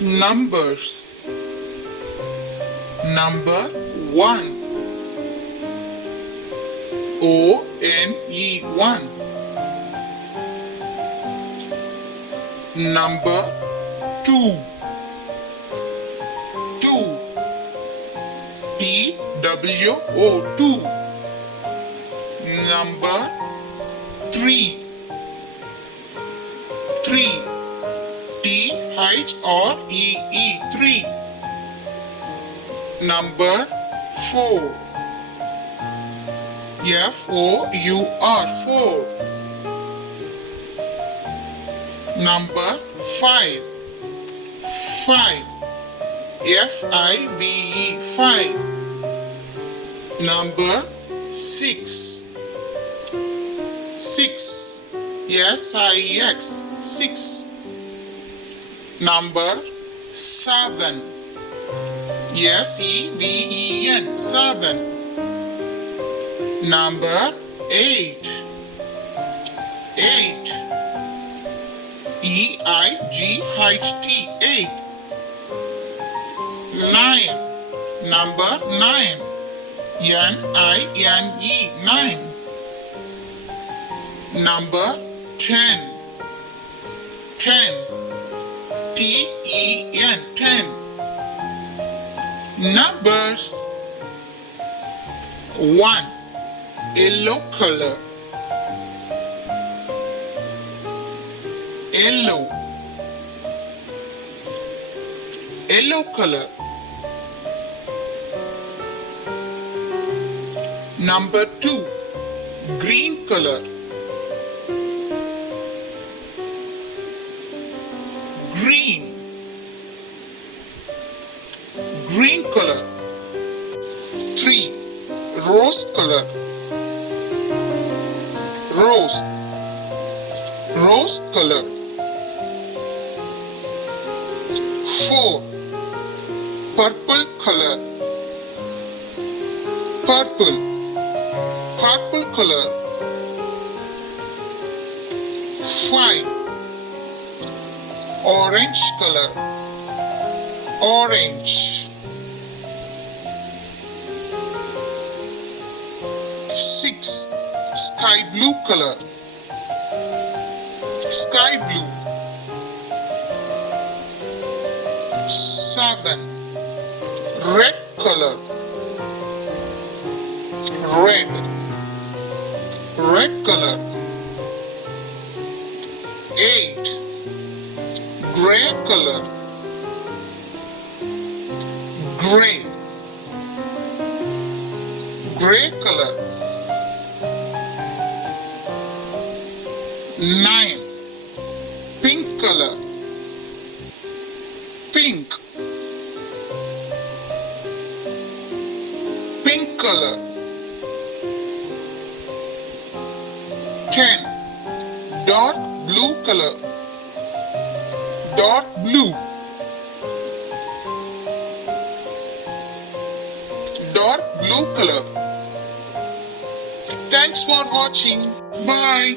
Numbers. Number 1. O-N-E 1. Number 2. T-W-O 2. Number 3. T-H-R-E-E 3. Number 4. F-O-U-R 4. Number 5. F-I-V-E 5. Number 6. S-I-X 6. Number 7. S-E-V-E-N 7. Number 8. E-I-G-H-T 8. 9. Number 9. N-I-N-E 9. Number 10. T-E-N 10. Numbers. 1. Yellow color. Yellow color. Number 2. Green color. Green color. 3. Rose color. Rose color. 4. Purple color. Purple color. 5. Orange color. Orange. 6. Sky blue color. Sky blue. 7. Red color. Red color. 8. Gray color. Gray color. 9. Pink color. Pink color. 10. Dark blue color. Dark blue color. Thanks for watching. Bye.